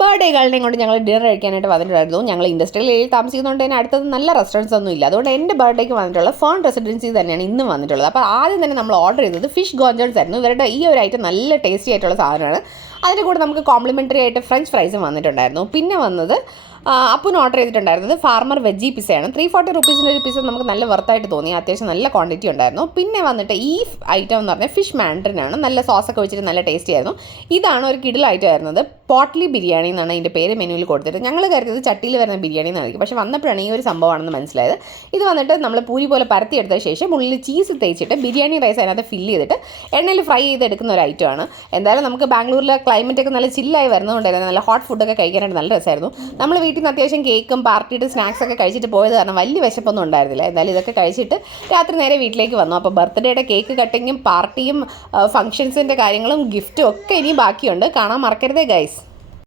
ബർത്ത്ഡേകളിനെയും കൊണ്ട് ഞങ്ങൾ ഡിന്നർ കഴിക്കാനായിട്ട് വന്നിട്ടുണ്ടായിരുന്നു. ഞങ്ങൾ ഇൻഡസ്ട്രിയൽ ഏരിയയിൽ താമസിക്കുന്നതുകൊണ്ട് തന്നെ അടുത്തത് നല്ല റെസ്റ്റോറൻറ്റ്സ് ഒന്നും ഇല്ല. അതുകൊണ്ട് എൻ്റെ ബർത്ത്ഡേക്ക് വന്നിട്ടുള്ള ഫേൺ റെസിഡൻസി തന്നെയാണ് ഇന്നും വന്നിട്ടുള്ളത്. അപ്പോൾ ആദ്യം തന്നെ നമ്മൾ ഓർഡർ ചെയ്തത് ഫിഷ് ഗോഞ്ചോൺസ് ആയിരുന്നു. ഇവരുടെ ഈ ഒരു ഐറ്റം നല്ല ടേസ്റ്റി ആയിട്ടുള്ള സാധനമാണ്. അതിൻ്റെ കൂടെ നമുക്ക് കോംപ്ലിമെൻ്ററി ആയിട്ട് ഫ്രഞ്ച് ഫ്രൈസും വന്നിട്ടുണ്ടായിരുന്നു. പിന്നെ വന്നത് അപ്പൂന് ഓർഡർ ചെയ്തിട്ടുണ്ടായിരുന്നത് ഫാർമർ വെജി പിസയാണ്. 340 റുപ്പീസിൻ്റെ ഒരു പിസ നമുക്ക് നല്ല വർത്തായിട്ട് തോന്നി. അത്യാവശ്യം നല്ല ക്വാണ്ടിറ്റി ഉണ്ടായിരുന്നു. പിന്നെ വന്നിട്ട് ഈ ഐറ്റം എന്ന് പറഞ്ഞാൽ ഫിഷ് മാൻഡറിനാണ്. നല്ല സോസൊക്കെ വെച്ചിട്ട് നല്ല ടേസ്റ്റി ആയിരുന്നു. ഇതാണ് ഒരു കിടിൽ ഐറ്റം ആയിരുന്നത്. പോട്ട്ലി ബിരിയാണി എന്നാണ് ഇതിൻ്റെ പേര് മെനുവിൽ കൊടുത്തിട്ട്. ഞങ്ങൾ കരുതിയത് ചട്ടിയിൽ വരുന്ന ബിരിയാണി എന്നായിരിക്കും. പക്ഷേ വന്നപ്പോഴാണ് ഈ ഒരു സംഭവമാണെന്ന് മനസ്സിലായത്. ഇത് വന്നിട്ട് നമ്മൾ പൂരി പോലെ പരത്തിയെടുത്ത ശേഷം ഉള്ളിൽ ചീസ് തേച്ചിട്ട് ബിരിയാണി റൈസ് അതിനകത്ത് ഫില്ല് ചെയ്തിട്ട് എണ്ണയിൽ ഫ്രൈ ചെയ്തെടുക്കുന്ന ഒരു ഐറ്റമാണ്. എന്തായാലും നമുക്ക് ബാംഗ്ലൂരിലെ ക്ലൈമറ്റൊക്കെ നല്ല ചില്ലായി വരുന്നതുകൊണ്ടായിരുന്നു നല്ല ഹോട്ട് ഫുഡൊക്കെ കഴിക്കാനായിട്ട് നല്ല രസമായിരുന്നു. നമ്മൾ വീട്ടിൽ നിന്ന് അത്യാവശ്യം കേക്കും പാർട്ടിയുടെ സ്നാക്സൊക്കെ കഴിച്ചിട്ട് പോയത് കാരണം വലിയ വിശപ്പൊന്നും ഉണ്ടായിരുന്നില്ല. എന്തായാലും ഇതൊക്കെ കഴിച്ചിട്ട് രാത്രി നേരെ വീട്ടിലേക്ക് വന്നു. അപ്പോൾ ബർത്ത്ഡേയുടെ കേക്ക് കട്ടിങ്ങും പാർട്ടിയും ഫംഗ്ഷൻസിൻ്റെ കാര്യങ്ങളും ഗിഫ്റ്റും ഒക്കെ ഇനിയും ബാക്കിയുണ്ട്. കാണാൻ മറക്കരുതേ ഗൈസ്.